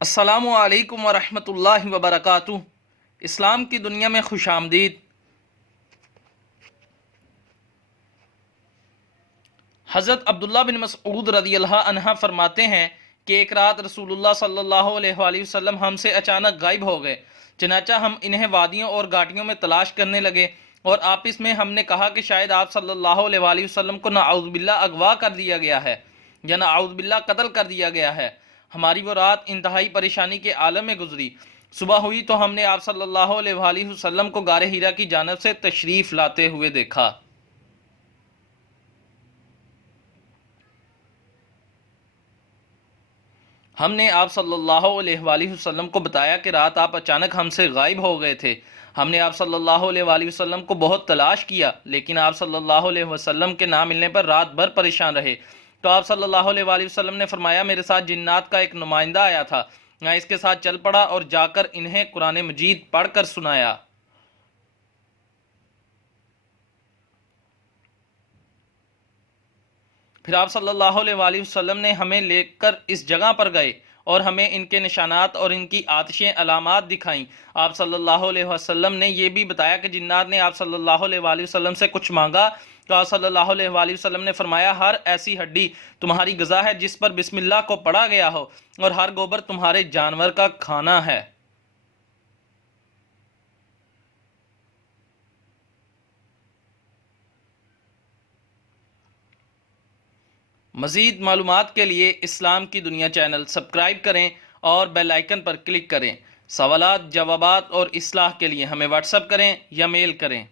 السلام علیکم ورحمۃ اللہ وبرکاتہ۔ اسلام کی دنیا میں خوش آمدید۔ حضرت عبداللہ بن مسعود رضی اللہ عنہ فرماتے ہیں کہ ایک رات رسول اللہ صلی اللہ علیہ وآلہ وسلم ہم سے اچانک غائب ہو گئے، چنانچہ ہم انہیں وادیوں اور گھاٹیوں میں تلاش کرنے لگے اور آپس میں ہم نے کہا کہ شاید آپ صلی اللہ علیہ وآلہ وسلم کو نعوذ باللہ اغوا کر دیا گیا ہے یا نعوذ باللہ قتل کر دیا گیا ہے۔ ہماری وہ رات انتہائی پریشانی کے عالم میں گزری۔ صبح ہوئی تو ہم نے آپ صلی اللہ علیہ وآلہ وسلم کو غار حرا کی جانب سے تشریف لاتے ہوئے دیکھا۔ ہم نے آپ صلی اللہ علیہ وآلہ وسلم کو بتایا کہ رات آپ اچانک ہم سے غائب ہو گئے تھے۔ ہم نے آپ صلی اللہ علیہ وآلہ وسلم کو بہت تلاش کیا، لیکن آپ صلی اللہ علیہ وسلم کے نہ ملنے پر رات بھر پریشان رہے۔ تو آپ صلی اللہ علیہ وآلہ وسلم نے فرمایا، میرے ساتھ جنات کا ایک نمائندہ آیا تھا، میں اس کے ساتھ چل پڑا اور جا کر انہیں قرآن مجید پڑھ کر سنایا۔ پھر آپ صلی اللہ علیہ وآلہ وسلم نے ہمیں لے کر اس جگہ پر گئے اور ہمیں ان کے نشانات اور ان کی آتشیں علامات دکھائیں۔ آپ صلی اللہ علیہ وسلم نے یہ بھی بتایا کہ جنات نے آپ صلی اللہ علیہ وآلہ وسلم سے کچھ مانگا تو آپ صلی اللہ علیہ وآلہ وسلم نے فرمایا، ہر ایسی ہڈی تمہاری غذا ہے جس پر بسم اللہ کو پڑھا گیا ہو، اور ہر گوبر تمہارے جانور کا کھانا ہے۔ مزید معلومات کے لیے اسلام کی دنیا چینل سبسکرائب کریں اور بیل آئیکن پر کلک کریں۔ سوالات، جوابات اور اصلاح کے لیے ہمیں واٹس ایپ کریں یا میل کریں۔